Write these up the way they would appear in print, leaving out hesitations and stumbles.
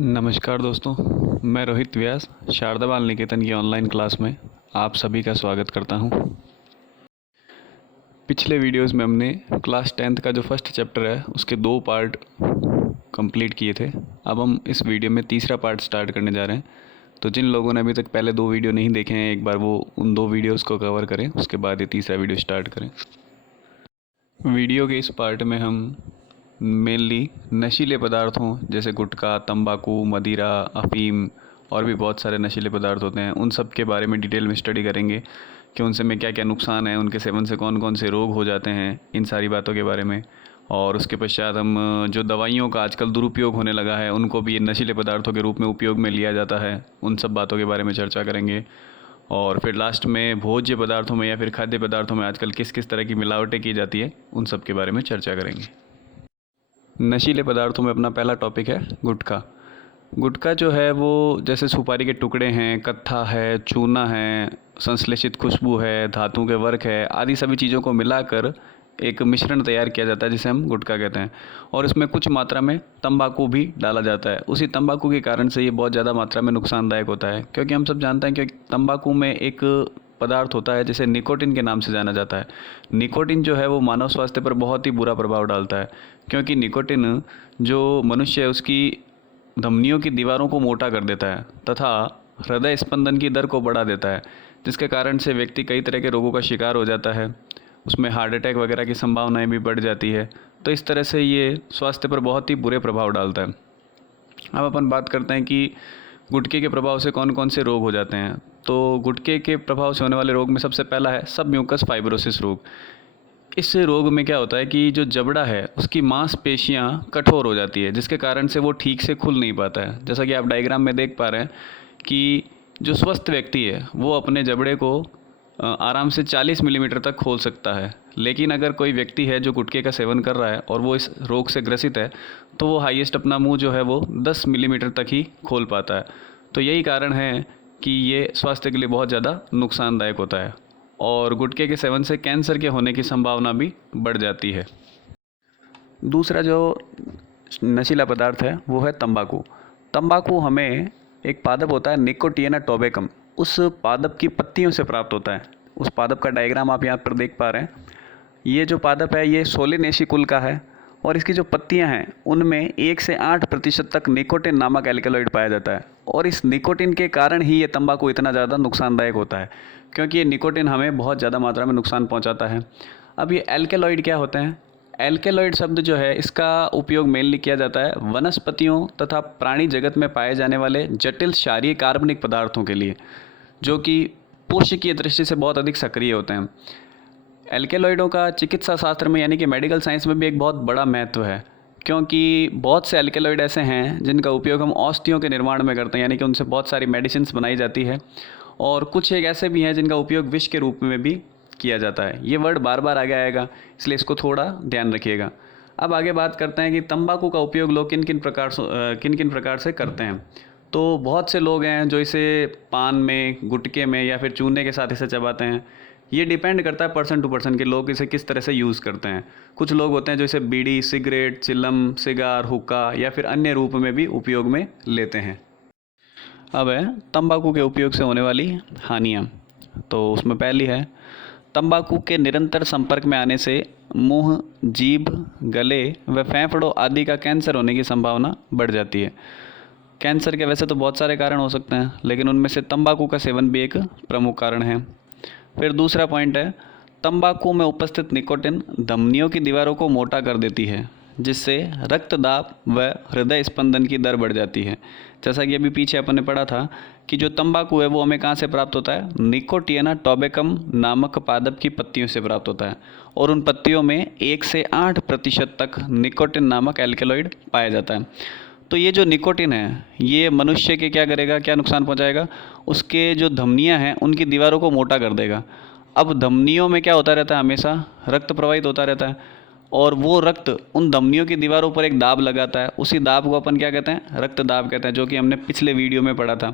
नमस्कार दोस्तों, मैं रोहित व्यास शारदा बाल निकेतन की ऑनलाइन क्लास में आप सभी का स्वागत करता हूं। पिछले वीडियोस में हमने क्लास 10th का जो फर्स्ट चैप्टर है उसके 2 पार्ट कंप्लीट किए थे। अब हम इस वीडियो में तीसरा पार्ट स्टार्ट करने जा रहे हैं। तो जिन लोगों ने अभी तक पहले 2 वीडियो नहीं देखे हैं, एक बार वो उन 2 वीडियोज़ को कवर करें, उसके बाद ये तीसरा वीडियो स्टार्ट करें। वीडियो के इस पार्ट में हम मेनली नशीले पदार्थों जैसे गुटखा, तंबाकू, मदिरा, अफीम और भी बहुत सारे नशीले पदार्थ होते हैं, उन सब के बारे में डिटेल में स्टडी करेंगे कि उनसे में क्या क्या नुकसान है, उनके सेवन से कौन कौन से रोग हो जाते हैं, इन सारी बातों के बारे में। और उसके पश्चात हम जो दवाइयों का आजकल दुरुपयोग होने लगा है, उनको भी ये नशीले पदार्थों के रूप में उपयोग में लिया जाता है, उन सब बातों के बारे में चर्चा करेंगे। और फिर लास्ट में भोज्य पदार्थों में या फिर खाद्य पदार्थों में आजकल किस किस तरह की मिलावटें की जाती है, उन सब के बारे में चर्चा करेंगे। नशीले पदार्थों में अपना पहला टॉपिक है गुटखा। गुटखा जो है वो जैसे सुपारी के टुकड़े हैं, कत्था है, चूना है, संश्लेषित खुशबू है, धातु के वर्क है, आदि सभी चीज़ों को मिलाकर एक मिश्रण तैयार किया जाता है जिसे हम गुटखा कहते हैं। और इसमें कुछ मात्रा में तंबाकू भी डाला जाता है। उसी तंबाकू के कारण से ये बहुत ज़्यादा मात्रा में नुकसानदायक होता है, क्योंकि हम सब जानते हैं कि तंबाकू में एक पदार्थ होता है जिसे निकोटिन के नाम से जाना जाता है। निकोटिन जो है वो मानव स्वास्थ्य पर बहुत ही बुरा प्रभाव डालता है, क्योंकि निकोटिन जो मनुष्य है उसकी धमनियों की दीवारों को मोटा कर देता है तथा हृदय स्पंदन की दर को बढ़ा देता है, जिसके कारण से व्यक्ति कई तरह के रोगों का शिकार हो जाता है। उसमें हार्ट अटैक वगैरह की संभावनाएं भी बढ़ जाती है। तो इस तरह से ये स्वास्थ्य पर बहुत ही बुरे प्रभाव डालता है। अब अपन बात करते हैं कि गुटखे के प्रभाव से कौन कौन से रोग हो जाते हैं। तो गुटखे के प्रभाव से होने वाले रोग में सबसे पहला है सब म्यूकस फाइब्रोसिस रोग। इस रोग में क्या होता है कि जो जबड़ा है उसकी मांसपेशियां कठोर हो जाती है, जिसके कारण से वो ठीक से खुल नहीं पाता है। जैसा कि आप डायग्राम में देख पा रहे हैं कि जो स्वस्थ व्यक्ति है वो अपने जबड़े को आराम से 40 मिलीमीटर तक खोल सकता है, लेकिन अगर कोई व्यक्ति है जो गुटखे का सेवन कर रहा है और वो इस रोग से ग्रसित है तो वो हाईएस्ट अपना मुंह जो है वो 10 मिलीमीटर तक ही खोल पाता है। तो यही कारण है कि ये स्वास्थ्य के लिए बहुत ज़्यादा नुकसानदायक होता है। और गुटखे के सेवन से कैंसर के होने की संभावना भी बढ़ जाती है। दूसरा जो नशीला पदार्थ है वो है तंबाकू। तंबाकू हमें एक पादप होता है निकोटियाना टोबैकम, उस पादप की पत्तियों से प्राप्त होता है। उस पादप का डायग्राम आप यहाँ पर देख पा रहे हैं। ये जो पादप है ये सोलेनेसी कुल का है और इसकी जो पत्तियां हैं उनमें 1 से 8% तक निकोटिन नामक एल्केलॉइड पाया जाता है। और इस निकोटिन के कारण ही ये तंबाकू इतना ज़्यादा नुकसानदायक होता है, क्योंकि ये निकोटिन हमें बहुत ज़्यादा मात्रा में नुकसान पहुंचाता है। अब ये एल्केलॉइड क्या होते हैं? एल्केलॉइड शब्द जो है इसका उपयोग मेनली किया जाता है वनस्पतियों तथा प्राणी जगत में पाए जाने वाले जटिल क्षारीय कार्बनिक पदार्थों के लिए, जो कि पोषकीय दृष्टि से बहुत अधिक सक्रिय होते हैं। एल्केलॉइडों का चिकित्सा शास्त्र में यानी कि मेडिकल साइंस में भी एक बहुत बड़ा महत्व है, क्योंकि बहुत से एल्केलॉइड ऐसे हैं जिनका उपयोग हम औषधियों के निर्माण में करते हैं, यानी कि उनसे बहुत सारी मेडिसिन्स बनाई जाती है। और कुछ एक ऐसे भी हैं जिनका उपयोग विष के रूप में भी किया जाता है। ये वर्ड बार बार आगे आएगा, इसलिए इसको थोड़ा ध्यान रखिएगा। अब आगे बात करते हैं कि तंबाकू का उपयोग लोग किन किन प्रकार से करते हैं। तो बहुत से लोग हैं जो इसे पान में, गुटखे में या फिर चूने के साथ इसे चबाते हैं। ये डिपेंड करता है पर्सन टू पर्सन कि लोग इसे किस तरह से यूज़ करते हैं। कुछ लोग होते हैं जो इसे बीड़ी, सिगरेट, चिलम, सिगार, हुक्का या फिर अन्य रूप में भी उपयोग में लेते हैं। अब है तंबाकू के उपयोग से होने वाली हानियाँ। तो उसमें पहली है तंबाकू के निरंतर संपर्क में आने से मुंह, जीभ, गले व फेफड़ों आदि का कैंसर होने की संभावना बढ़ जाती है। कैंसर के वैसे तो बहुत सारे कारण हो सकते हैं, लेकिन उनमें से तंबाकू का सेवन भी एक प्रमुख कारण है। फिर दूसरा पॉइंट है तंबाकू में उपस्थित निकोटिन धमनियों की दीवारों को मोटा कर देती है, जिससे रक्तदाब व हृदय स्पंदन की दर बढ़ जाती है। जैसा कि अभी पीछे अपन ने पढ़ा था कि जो तंबाकू है वो हमें कहाँ से प्राप्त होता है? निकोटियाना टोबैकम नामक पादप की पत्तियों से प्राप्त होता है, और उन पत्तियों में 1 से 8% तक निकोटिन नामक एल्केलॉइड पाया जाता है। तो ये जो निकोटिन है ये मनुष्य के क्या करेगा, क्या नुकसान पहुंचाएगा? उसके जो धमनियां हैं उनकी दीवारों को मोटा कर देगा। अब धमनियों में क्या होता रहता है? हमेशा रक्त प्रवाहित होता रहता है, और वो रक्त उन धमनियों की दीवारों पर एक दाब लगाता है। उसी दाब को अपन क्या कहते हैं? रक्त दाब कहते हैं, जो कि हमने पिछले वीडियो में पढ़ा था।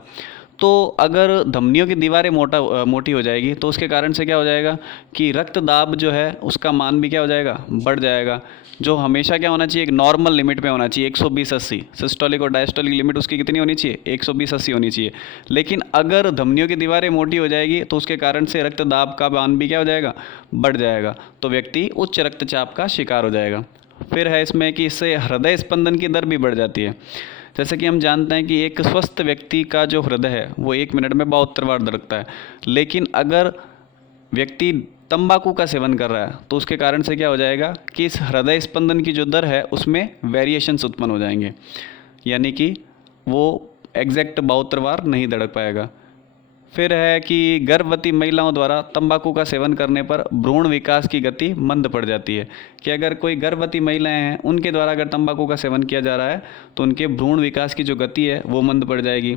तो अगर धमनियों की दीवारें मोटी हो जाएगी तो उसके कारण से क्या हो जाएगा कि रक्त दाब जो है उसका मान भी क्या हो जाएगा, बढ़ जाएगा। जो हमेशा क्या होना चाहिए, एक नॉर्मल लिमिट में होना चाहिए, 120/80। सिस्टोलिक और डायस्टोलिक लिमिट उसकी कितनी होनी चाहिए, 120/80 होनी चाहिए। लेकिन अगर धमनियों की दीवारें मोटी हो जाएगी तो उसके कारण से रक्त दाब का मान भी क्या हो जाएगा, बढ़ जाएगा। तो व्यक्ति उच्च रक्तचाप का शिकार हो जाएगा। फिर है इसमें कि इससे हृदय स्पंदन की दर भी बढ़ जाती है। जैसे कि हम जानते हैं कि एक स्वस्थ व्यक्ति का जो हृदय है वो 1 मिनट में 72 बार धड़कता है। लेकिन अगर व्यक्ति तंबाकू का सेवन कर रहा है तो उसके कारण से क्या हो जाएगा कि इस हृदय स्पंदन की जो दर है उसमें वेरिएशंस उत्पन्न हो जाएंगे, यानी कि वो एग्जैक्ट 72 बार नहीं धड़क पाएगा। फिर है कि गर्भवती महिलाओं द्वारा तंबाकू का सेवन करने पर भ्रूण विकास की गति मंद पड़ जाती है। कि अगर कोई गर्भवती महिलाएं हैं उनके द्वारा अगर तंबाकू का सेवन किया जा रहा है तो उनके भ्रूण विकास की जो गति है वो मंद पड़ जाएगी।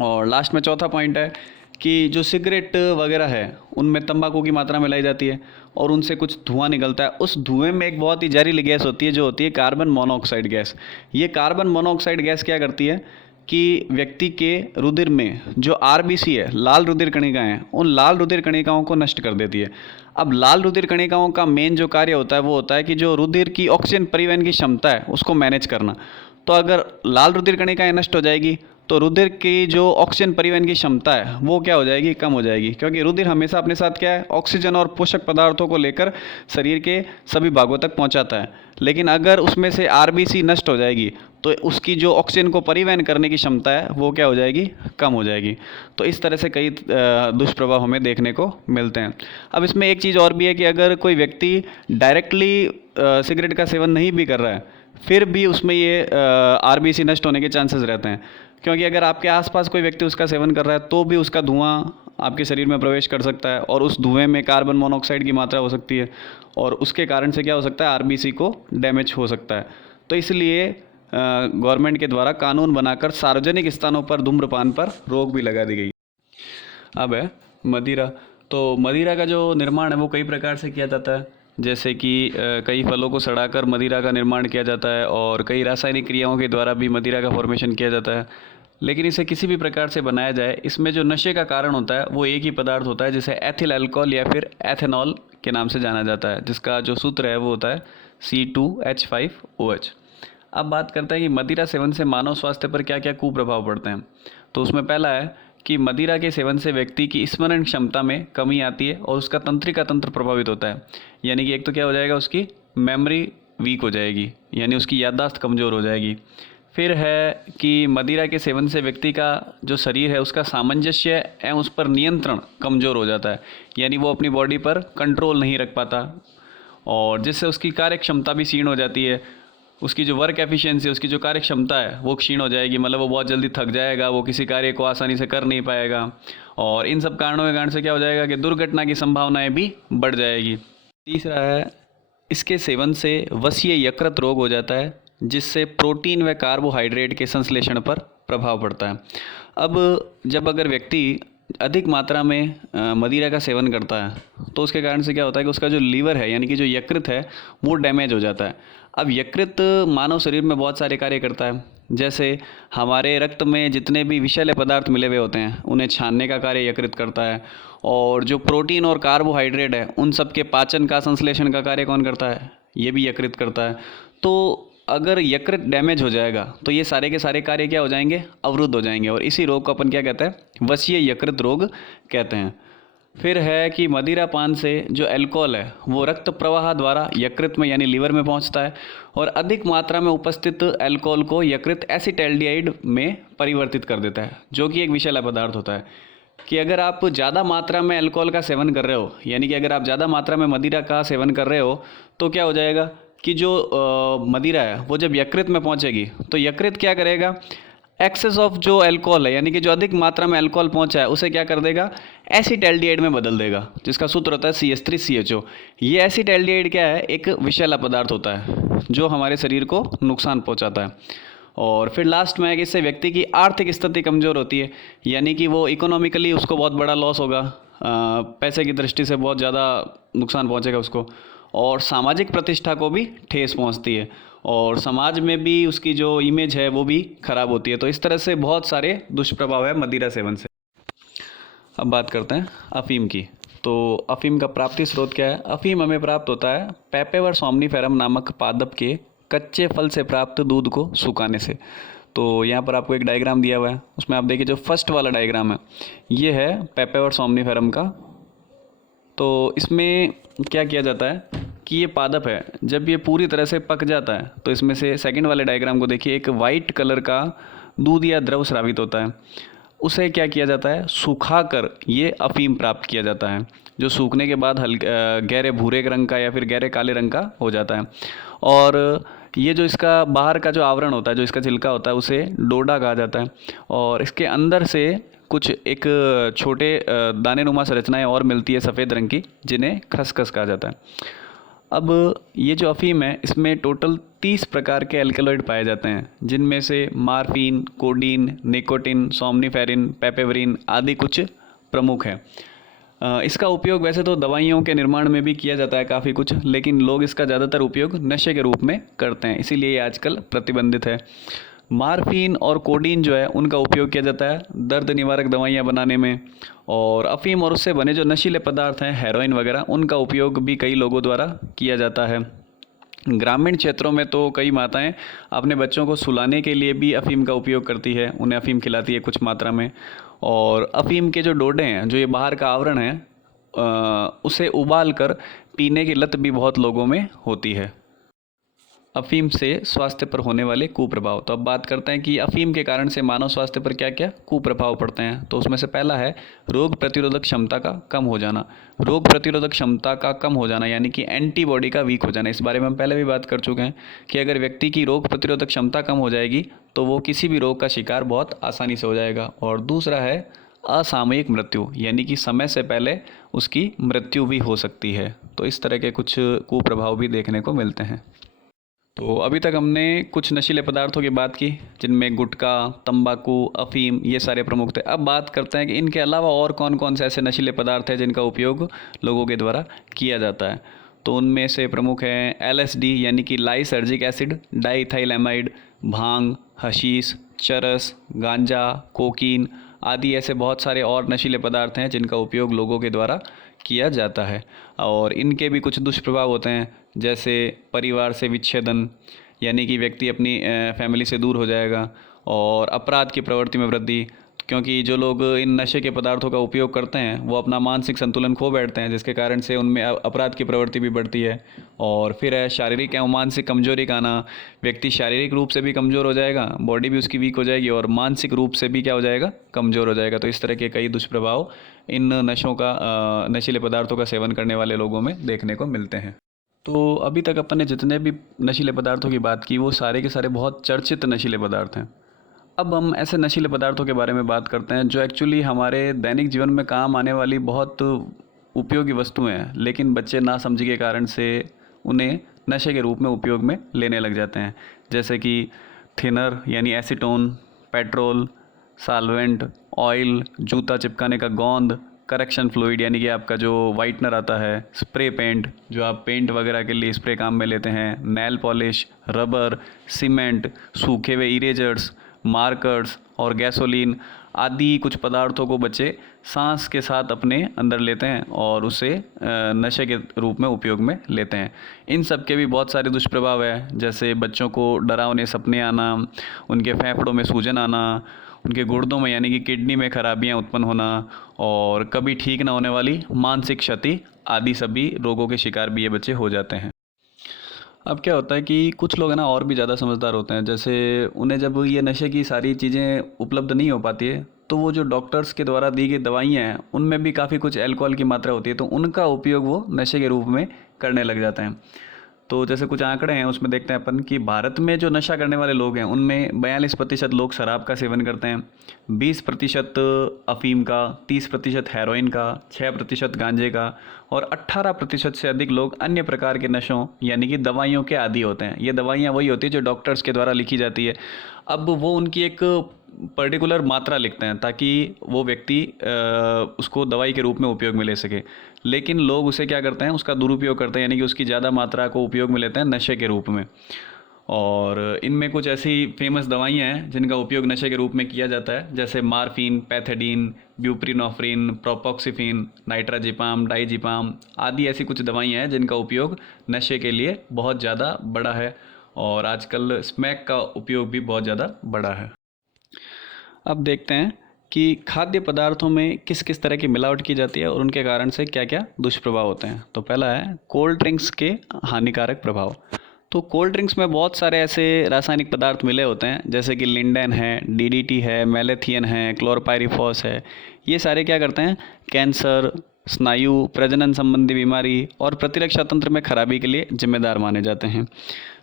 और लास्ट में चौथा पॉइंट है कि जो सिगरेट वगैरह है उनमें तंबाकू की मात्रा मिलाई जाती है और उनसे कुछ धुआं निकलता है। उस धुएं में एक बहुत ही जहरीली गैस होती है जो होती है कार्बन मोनोऑक्साइड गैस। ये कार्बन मोनोऑक्साइड गैस क्या करती है कि व्यक्ति के रुधिर में जो आरबीसी है, लाल रुधिर कणिकाएं हैं, उन लाल रुधिर कणिकाओं को नष्ट कर देती है। अब लाल रुधिर कणिकाओं का मेन जो कार्य होता है वो होता है कि जो रुधिर की ऑक्सीजन परिवहन की क्षमता है उसको मैनेज करना। तो अगर लाल रुधिर कणिकाएं नष्ट हो जाएगी तो रुधिर की जो ऑक्सीजन परिवहन की क्षमता है वो क्या हो जाएगी, कम हो जाएगी। क्योंकि रुधिर हमेशा अपने साथ क्या है, ऑक्सीजन और पोषक पदार्थों को लेकर शरीर के सभी भागों तक पहुंचाता है। लेकिन अगर उसमें से आरबीसी नष्ट हो जाएगी तो उसकी जो ऑक्सीजन को परिवहन करने की क्षमता है वो क्या हो जाएगी, कम हो जाएगी। तो इस तरह से कई दुष्प्रभाव हमें देखने को मिलते हैं। अब इसमें एक चीज़ और भी है कि अगर कोई व्यक्ति डायरेक्टली सिगरेट का सेवन नहीं भी कर रहा है फिर भी उसमें ये आरबीसी नष्ट होने के चांसेस रहते हैं। क्योंकि अगर आपके आसपास कोई व्यक्ति उसका सेवन कर रहा है तो भी उसका धुआं आपके शरीर में प्रवेश कर सकता है और उस धुएं में कार्बन मोनोऑक्साइड की मात्रा हो सकती है और उसके कारण से क्या हो सकता है, आरबीसी को डैमेज हो सकता है। तो इसलिए गवर्नमेंट के द्वारा कानून बनाकर सार्वजनिक स्थानों पर धूम्रपान पर रोक भी लगा दी गई। अब है मदिरा। तो मदिरा का जो निर्माण है वो कई प्रकार से किया जाता है। जैसे कि कई फलों को सड़ाकर मदिरा का निर्माण किया जाता है और कई रासायनिक क्रियाओं के द्वारा भी मदिरा का फॉर्मेशन किया जाता है। लेकिन इसे किसी भी प्रकार से बनाया जाए, इसमें जो नशे का कारण होता है वो एक ही पदार्थ होता है जिसे एथिल अल्कोहल या फिर एथेनॉल के नाम से जाना जाता है, जिसका जो सूत्र है वो होता है C2H5OH। अब बात करते हैं कि मदिरा सेवन से मानव स्वास्थ्य पर क्या क्या कुप्रभाव पड़ते हैं। तो उसमें पहला है कि मदिरा के सेवन से व्यक्ति की स्मरण क्षमता में कमी आती है और उसका तंत्रिका तंत्र प्रभावित होता है। यानी कि एक तो क्या हो जाएगा, उसकी मेमोरी वीक हो जाएगी, यानी उसकी याददाश्त कमज़ोर हो जाएगी। फिर है कि मदिरा के सेवन से व्यक्ति का जो शरीर है उसका सामंजस्य एवं उस पर नियंत्रण कमज़ोर हो जाता है, यानी वो अपनी बॉडी पर कंट्रोल नहीं रख पाता और जिससे उसकी कार्य क्षमता भी क्षीण हो जाती है। उसकी जो वर्क एफिशिएंसी, उसकी जो कार्य क्षमता है वो क्षीण हो जाएगी, मतलब वो बहुत जल्दी थक जाएगा, वो किसी कार्य को आसानी से कर नहीं पाएगा। और इन सब कारणों के कारण से क्या हो जाएगा कि दुर्घटना की संभावनाएं भी बढ़ जाएगी। तीसरा है, इसके सेवन से वसीय यकृत रोग हो जाता है जिससे प्रोटीन व कार्बोहाइड्रेट के संश्लेषण पर प्रभाव पड़ता है। अब जब अगर व्यक्ति अधिक मात्रा में मदिरा का सेवन करता है तो उसके कारण से क्या होता है कि उसका जो लीवर है, यानी कि जो यकृत है, वो डैमेज हो जाता है। अब यकृत मानव शरीर में बहुत सारे कार्य करता है। जैसे हमारे रक्त में जितने भी विषैले पदार्थ मिले हुए होते हैं उन्हें छानने का कार्य यकृत करता है और जो प्रोटीन और कार्बोहाइड्रेट है उन सब के पाचन का, संश्लेषण का कार्य कौन करता है, ये भी यकृत करता है। तो अगर यकृत डैमेज हो जाएगा तो ये सारे के सारे कार्य क्या हो जाएंगे, अवरुद्ध हो जाएंगे और इसी रोग को अपन क्या कहते हैं, वसीय यकृत रोग कहते हैं। फिर है कि मदिरा पान से जो अल्कोहल है वो रक्त प्रवाह द्वारा यकृत में यानी लीवर में पहुंचता है और अधिक मात्रा में उपस्थित अल्कोहल को यकृत एसिटाल्डिहाइड में परिवर्तित कर देता है, जो कि एक विषैला पदार्थ होता है। कि अगर आप ज़्यादा मात्रा में अल्कोहल का सेवन कर रहे हो, यानी कि अगर आप ज़्यादा मात्रा में मदिरा का सेवन कर रहे हो तो क्या हो जाएगा कि जो मदिरा है वो जब यकृत में पहुंचेगी तो यकृत क्या करेगा, एक्सेस ऑफ जो अल्कोहल है, यानी कि जो अधिक मात्रा में अल्कोहल पहुंचा है उसे क्या कर देगा, एसिटाल्डिहाइड में बदल देगा, जिसका सूत्र होता है CH3CHO। ये एसिटाल्डिहाइड क्या है, एक विषैला पदार्थ होता है जो हमारे शरीर को नुकसान पहुंचाता है। और फिर लास्ट में है कि इससे व्यक्ति की आर्थिक स्थिति कमज़ोर होती है, यानी कि वो इकोनॉमिकली उसको बहुत बड़ा लॉस होगा, पैसे की दृष्टि से बहुत ज़्यादा नुकसान पहुँचेगा उसको और सामाजिक प्रतिष्ठा को भी ठेस पहुँचती है। और समाज में भी उसकी जो इमेज है वो भी ख़राब होती है। तो इस तरह से बहुत सारे दुष्प्रभाव है मदिरा सेवन से। अब बात करते हैं अफ़ीम की। तो अफ़ीम का प्राप्ति स्रोत क्या है? अफ़ीम हमें प्राप्त होता है पेपेवर सोम्निफेरम नामक पादप के कच्चे फल से प्राप्त दूध को सुखाने से। तो यहाँ पर आपको एक डायग्राम दिया हुआ है, उसमें आप देखिए जो फर्स्ट वाला डायग्राम है ये है पेपेवर सोम्निफेरम का। तो इसमें क्या किया जाता है कि ये पादप है, जब ये पूरी तरह से पक जाता है तो इसमें से सेकंड वाले डायग्राम को देखिए, एक वाइट कलर का दूध या द्रव स्रावित होता है। उसे क्या किया जाता है, सुखाकर ये अफ़ीम प्राप्त किया जाता है, जो सूखने के बाद हल्के गहरे भूरे रंग का या फिर गहरे काले रंग का हो जाता है। और ये जो इसका बाहर का जो आवरण होता है, जो इसका छिलका होता है, उसे डोडा कहा जाता है। और इसके अंदर से कुछ एक छोटे दानेनुमा संरचनाएं और मिलती है सफ़ेद रंग की, जिन्हें खसखस कहा जाता है। अब ये जो अफ़ीम है इसमें टोटल 30 प्रकार के एल्केलॉइड पाए जाते हैं, जिनमें से मार्फिन, कोडीन, निकोटिन, सोम्निफेरिन, पेपेवरिन आदि कुछ प्रमुख हैं। इसका उपयोग वैसे तो दवाइयों के निर्माण में भी किया जाता है काफ़ी कुछ, लेकिन लोग इसका ज़्यादातर उपयोग नशे के रूप में करते हैं, इसीलिए ये आजकल प्रतिबंधित है। मार्फिन और कोडीन जो है उनका उपयोग किया जाता है दर्द निवारक दवाइयाँ बनाने में। और अफ़ीम और उससे बने जो नशीले पदार्थ हैं, हेरोइन वगैरह, उनका उपयोग भी कई लोगों द्वारा किया जाता है। ग्रामीण क्षेत्रों में तो कई माताएं अपने बच्चों को सुलाने के लिए भी अफ़ीम का उपयोग करती है, उन्हें अफ़ीम खिलाती है कुछ मात्रा में। और अफ़ीम के जो डोडे हैं, जो ये बाहर का आवरण है, उसे उबाल कर पीने की लत भी बहुत लोगों में होती है। अफ़ीम से स्वास्थ्य पर होने वाले कुप्रभाव। तो अब बात करते हैं कि अफ़ीम के कारण से मानव स्वास्थ्य पर क्या क्या कुप्रभाव पड़ते हैं। तो उसमें से पहला है रोग प्रतिरोधक क्षमता का कम हो जाना। रोग प्रतिरोधक क्षमता का कम हो जाना यानी कि एंटीबॉडी का वीक हो जाना। इस बारे में हम पहले भी बात कर चुके हैं कि अगर व्यक्ति की रोग प्रतिरोधक क्षमता कम हो जाएगी तो वो किसी भी रोग का शिकार बहुत आसानी से हो जाएगा। और दूसरा है असामयिक मृत्यु, यानी कि समय से पहले उसकी मृत्यु भी हो सकती है। तो इस तरह के कुछ कुप्रभाव भी देखने को मिलते हैं। तो अभी तक हमने कुछ नशीले पदार्थों की बात की, जिनमें गुटखा, तंबाकू, अफ़ीम ये सारे प्रमुख थे। अब बात करते हैं कि इनके अलावा और कौन कौन से ऐसे नशीले पदार्थ हैं जिनका उपयोग लोगों के द्वारा किया जाता है। तो उनमें से प्रमुख हैं LSD यानी कि लाइसर्जिक एसिड, डाइथाइलएमाइड, भांग, हशीश, चरस, गांजा, कोकीन आदि ऐसे बहुत सारे और नशीले पदार्थ हैं जिनका उपयोग लोगों के द्वारा किया जाता है। और इनके भी कुछ दुष्प्रभाव होते हैं, जैसे परिवार से विच्छेदन, यानी कि व्यक्ति अपनी फैमिली से दूर हो जाएगा। और अपराध की प्रवृत्ति में वृद्धि, क्योंकि जो लोग इन नशे के पदार्थों का उपयोग करते हैं वो अपना मानसिक संतुलन खो बैठते हैं, जिसके कारण से उनमें अपराध की प्रवृत्ति भी बढ़ती है। और फिर है शारीरिक एवं मानसिक कमजोरी का आना। व्यक्ति शारीरिक रूप से भी कमज़ोर हो जाएगा, बॉडी भी उसकी वीक हो जाएगी, और मानसिक रूप से भी क्या हो जाएगा, कमज़ोर हो जाएगा। तो इस तरह के कई दुष्प्रभाव इन नशों का नशीले पदार्थों का सेवन करने वाले लोगों में देखने को मिलते हैं। तो अभी तक अपन ने जितने भी नशीले पदार्थों की बात की वो सारे के सारे बहुत चर्चित नशीले पदार्थ हैं। अब हम ऐसे नशीले पदार्थों के बारे में बात करते हैं जो एक्चुअली हमारे दैनिक जीवन में काम आने वाली बहुत उपयोगी वस्तुएं हैं, लेकिन बच्चे नासमझी के कारण से उन्हें नशे के रूप में उपयोग में लेने लग जाते हैं। जैसे कि थिनर यानी एसीटोन, पेट्रोल, साल्वेंट, ऑयल, जूता चिपकाने का गोंद, करेक्शन फ्लूइड यानी कि आपका जो वाइटनर आता है, स्प्रे पेंट जो आप पेंट वगैरह के लिए स्प्रे काम में लेते हैं, नेल पॉलिश, रबर, सीमेंट, सूखे हुए इरेजर्स, मार्कर्स और गैसोलीन आदि कुछ पदार्थों को बच्चे सांस के साथ अपने अंदर लेते हैं और उसे नशे के रूप में उपयोग में लेते हैं। इन सब के भी बहुत सारे दुष्प्रभाव हैं, जैसे बच्चों को डरावने सपने आना, उनके फेफड़ों में सूजन आना, उनके गुर्दों में यानी कि किडनी में खराबियां उत्पन्न होना, और कभी ठीक ना होने वाली मानसिक क्षति आदि सभी रोगों के शिकार भी ये बच्चे हो जाते हैं। अब क्या होता है कि कुछ लोग है ना और भी ज़्यादा समझदार होते हैं, जैसे उन्हें जब ये नशे की सारी चीज़ें उपलब्ध नहीं हो पाती है तो वो जो डॉक्टर्स के द्वारा दी गई दवाइयाँ हैं उनमें भी काफ़ी कुछ अल्कोहल की मात्रा होती है, तो उनका उपयोग वो नशे के रूप में करने लग जाते हैं। तो जैसे कुछ आंकड़े हैं उसमें देखते हैं अपन कि भारत में जो नशा करने वाले लोग हैं उनमें 42% लोग शराब का सेवन करते हैं, 20% अफीम का, 30% हेरोइन का, 6% गांजे का और 18% से अधिक लोग अन्य प्रकार के नशों यानी कि दवाइयों के आदी होते हैं। ये दवाइयाँ वही होती है जो डॉक्टर्स के द्वारा लिखी जाती है। अब वो उनकी एक पर्टिकुलर मात्रा लिखते हैं ताकि वो व्यक्ति उसको दवाई के रूप में उपयोग में ले सके, लेकिन लोग उसे क्या करते हैं, उसका दुरुपयोग करते हैं, यानी कि उसकी ज़्यादा मात्रा को उपयोग में लेते हैं नशे के रूप में। और इनमें कुछ ऐसी फेमस दवाइयाँ हैं जिनका उपयोग नशे के रूप में किया जाता है, जैसे मार्फिन, पैथेडीन, ब्यूप्रीनोफ्रिन, प्रोपोक्सिफिन, नाइट्राजिपाम, डाइजिपाम आदि ऐसी कुछ दवाइयाँ हैं जिनका उपयोग नशे के लिए बहुत ज़्यादा बड़ा है। और आजकल स्मैक का उपयोग भी बहुत ज़्यादा बढ़ा है। अब देखते हैं कि खाद्य पदार्थों में किस किस तरह की मिलावट की जाती है और उनके कारण से क्या क्या दुष्प्रभाव होते हैं। तो पहला है कोल्ड ड्रिंक्स के हानिकारक प्रभाव। तो कोल्ड ड्रिंक्स में बहुत सारे ऐसे रासायनिक पदार्थ मिले होते हैं, जैसे कि लिंडेन है, डीडीटी है, मैलेथियन है, क्लोरोपाइरीफॉस है। ये सारे क्या करते हैं, कैंसर, स्नायु, प्रजनन संबंधी बीमारी और प्रतिरक्षा तंत्र में खराबी के लिए जिम्मेदार माने जाते हैं।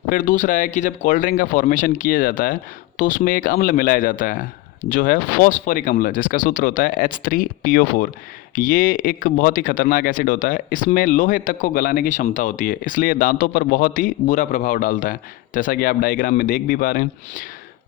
फिर दूसरा है कि जब कोल्ड ड्रिंक का फॉर्मेशन किया जाता है तो उसमें एक अम्ल मिलाया जाता है जो है फॉस्फोरिक अम्ल, जिसका सूत्र होता है H3PO4। ये एक बहुत ही खतरनाक एसिड होता है। इसमें लोहे तक को गलाने की क्षमता होती है, इसलिए दांतों पर बहुत ही बुरा प्रभाव डालता है, जैसा कि आप डायग्राम में देख भी पा रहे हैं।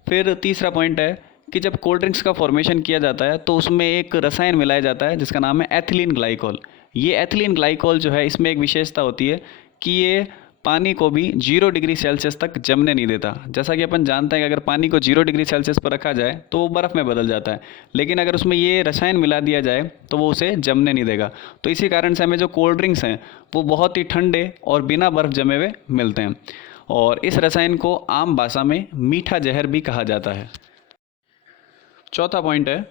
फिर तीसरा पॉइंट है कि जब कोल्ड ड्रिंक्स का फॉर्मेशन किया जाता है तो उसमें एक रसायन मिलाया जाता है जिसका नाम है एथिलीन ग्लाइकोल। ये एथिलीन ग्लाइकोल जो है, इसमें एक विशेषता होती है कि ये पानी को भी 0 डिग्री सेल्सियस तक जमने नहीं देता। जैसा कि अपन जानते हैं कि अगर पानी को 0 डिग्री सेल्सियस पर रखा जाए तो वो बर्फ़ में बदल जाता है, लेकिन अगर उसमें ये रसायन मिला दिया जाए तो वो उसे जमने नहीं देगा। तो इसी कारण से हमें जो कोल्ड ड्रिंक्स हैं वो बहुत ही ठंडे और बिना बर्फ़ जमे हुए मिलते हैं। और इस रसायन को आम भाषा में मीठा जहर भी कहा जाता है। चौथा पॉइंट है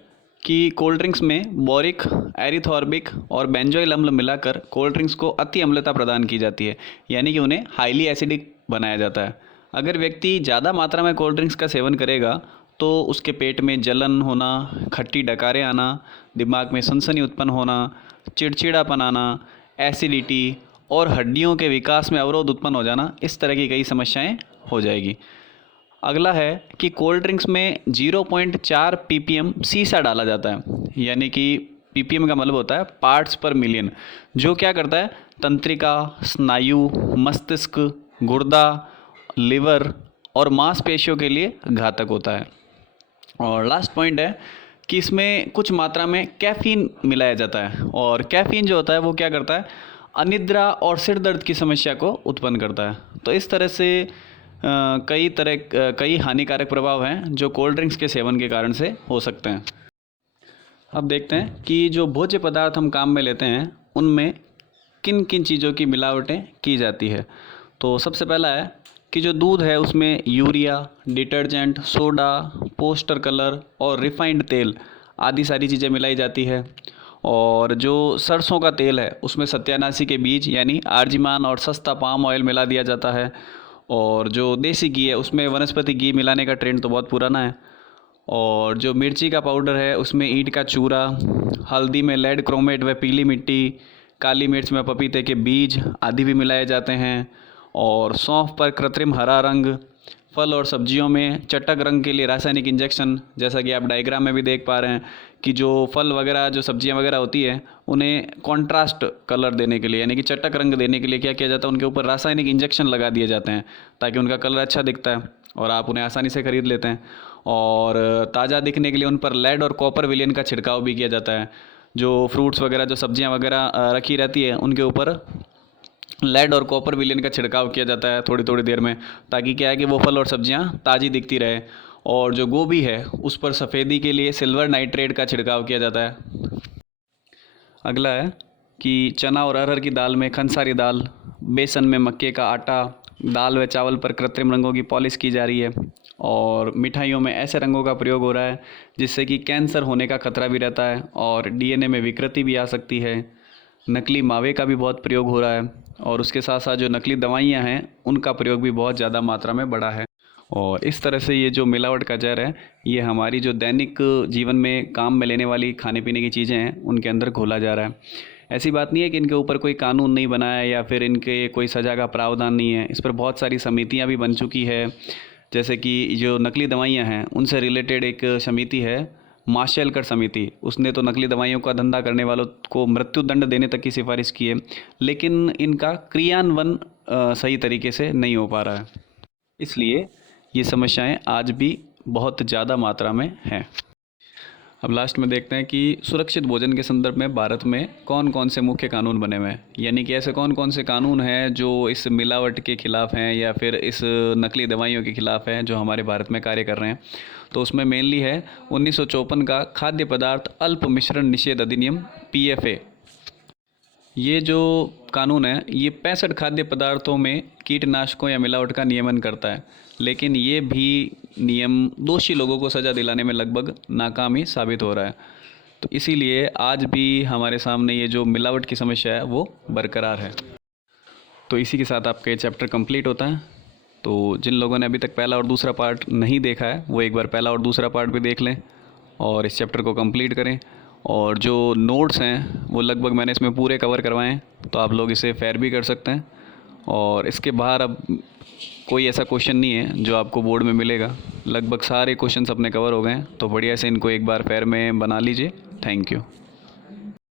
कि कोल्ड ड्रिंक्स में बोरिक, एरिथॉर्बिक और बेंजोइल अम्ल मिलाकर कोल्ड ड्रिंक्स को अति अम्लता प्रदान की जाती है, यानी कि उन्हें हाईली एसिडिक बनाया जाता है। अगर व्यक्ति ज़्यादा मात्रा में कोल्ड ड्रिंक्स का सेवन करेगा तो उसके पेट में जलन होना, खट्टी डकारें आना, दिमाग में सनसनी उत्पन्न होना, चिड़चिड़ापन आना, एसिडिटी और हड्डियों के विकास में अवरोध उत्पन्न हो जाना, इस तरह की कई समस्याएं हो जाएगी। अगला है कि कोल्ड ड्रिंक्स में 0.4 ppm सीसा डाला जाता है, यानी कि ppm का मतलब होता है पार्ट्स पर मिलियन, जो क्या करता है, तंत्रिका, स्नायु, मस्तिष्क, गुर्दा, लिवर और मांसपेशियों के लिए घातक होता है। और लास्ट पॉइंट है कि इसमें कुछ मात्रा में कैफ़ीन मिलाया जाता है, और कैफ़ीन जो होता है वो क्या करता है, अनिद्रा और सिर दर्द की समस्या को उत्पन्न करता है। तो इस तरह से कई हानिकारक प्रभाव हैं जो कोल्ड ड्रिंक्स के सेवन के कारण से हो सकते हैं। अब देखते हैं कि जो भोज्य पदार्थ हम काम में लेते हैं उनमें किन किन चीज़ों की मिलावटें की जाती है। तो सबसे पहला है कि जो दूध है उसमें urea, detergent, soda, poster colour और रिफाइंड तेल आदि सारी चीज़ें मिलाई जाती है। और जो सरसों का तेल है उसमें सत्यानाशी के बीज यानी आर्जिमान और सस्ता पाम ऑयल मिला दिया जाता है। और जो देसी घी है उसमें वनस्पति घी मिलाने का ट्रेंड तो बहुत पुराना है। और जो मिर्ची का पाउडर है उसमें ईंट का चूरा, हल्दी में लेड क्रोमेट व पीली मिट्टी, काली मिर्च में पपीते के बीज आदि भी मिलाए जाते हैं। और सौंफ पर कृत्रिम हरा रंग, फल और सब्जियों में चटक रंग के लिए रासायनिक इंजेक्शन, जैसा कि आप डायग्राम में भी देख पा रहे हैं कि जो फल वगैरह, जो सब्जियां वगैरह होती है उन्हें कॉन्ट्रास्ट कलर देने के लिए यानी कि चटक रंग देने के लिए क्या किया जाता है, उनके ऊपर रासायनिक इंजेक्शन लगा दिए जाते हैं ताकि उनका कलर अच्छा दिखता है और आप उन्हें आसानी से ख़रीद लेते हैं। और ताज़ा दिखने के लिए उन पर लेड और कॉपर विलयन का छिड़काव भी किया जाता है। जो फ्रूट्स वगैरह, जो सब्जियां वगैरह रखी रहती है उनके ऊपर लेड और कॉपर विलयन का छिड़काव किया जाता है थोड़ी थोड़ी देर में, ताकि क्या है कि वो फल और सब्जियां ताज़ी दिखती रहे। और जो गोभी है उस पर सफ़ेदी के लिए सिल्वर नाइट्रेट का छिड़काव किया जाता है। अगला है कि चना और अरहर की दाल में खंसारी दाल, बेसन में मक्के का आटा, दाल व चावल पर कृत्रिम रंगों की पॉलिश की जा रही है। और मिठाइयों में ऐसे रंगों का प्रयोग हो रहा है जिससे कि कैंसर होने का खतरा भी रहता है और डीएनए में विकृति भी आ सकती है। नकली मावे का भी बहुत प्रयोग हो रहा है और उसके साथ साथ जो नकली दवाइयाँ हैं उनका प्रयोग भी बहुत ज़्यादा मात्रा में बढ़ा है। और इस तरह से ये जो मिलावट का जहर है ये हमारी जो दैनिक जीवन में काम में लेने वाली खाने पीने की चीज़ें हैं उनके अंदर घोला जा रहा है। ऐसी बात नहीं है कि इनके ऊपर कोई कानून नहीं बना है या फिर इनके कोई सज़ा का प्रावधान नहीं है। इस पर बहुत सारी समितियां भी बन चुकी है, जैसे कि जो नकली दवाइयां हैं उनसे रिलेटेड एक समिति है, माशेलकर समिति। उसने तो नकली दवाइयों का धंधा करने वालों को मृत्युदंड देने तक की सिफारिश की है, लेकिन इनका क्रियान्वयन सही तरीके से नहीं हो पा रहा है। इसलिए ये समस्याएं आज भी बहुत ज़्यादा मात्रा में हैं। अब लास्ट में देखते हैं कि सुरक्षित भोजन के संदर्भ में भारत में कौन कौन से मुख्य कानून बने हुए हैं, यानी कि ऐसे कौन कौन से कानून हैं जो इस मिलावट के खिलाफ़ हैं या फिर इस नकली दवाइयों के खिलाफ़ हैं जो हमारे भारत में कार्य कर रहे हैं। तो उसमें मेनली है 1954 का खाद्य पदार्थ अल्प मिश्रण निषेध अधिनियम PFA। ये जो कानून है ये 65 खाद्य पदार्थों में कीटनाशकों या मिलावट का नियमन करता है, लेकिन ये भी नियम दोषी लोगों को सज़ा दिलाने में लगभग नाकामी साबित हो रहा है। तो इसीलिए आज भी हमारे सामने ये जो मिलावट की समस्या है वो बरकरार है। तो इसी के साथ आपका ये चैप्टर कंप्लीट होता है। तो जिन लोगों ने अभी तक पहला और दूसरा पार्ट नहीं देखा है वो एक बार पहला और दूसरा पार्ट भी देख लें और इस चैप्टर को कंप्लीट करें। और जो नोट्स हैं वो लगभग मैंने इसमें पूरे कवर करवाए हैं, तो आप लोग इसे फेयर भी कर सकते हैं। और इसके बाहर अब कोई ऐसा क्वेश्चन नहीं है जो आपको बोर्ड में मिलेगा, लगभग सारे क्वेश्चंस अपने कवर हो गए हैं। तो बढ़िया से इनको एक बार फेयर में बना लीजिए। Thank you.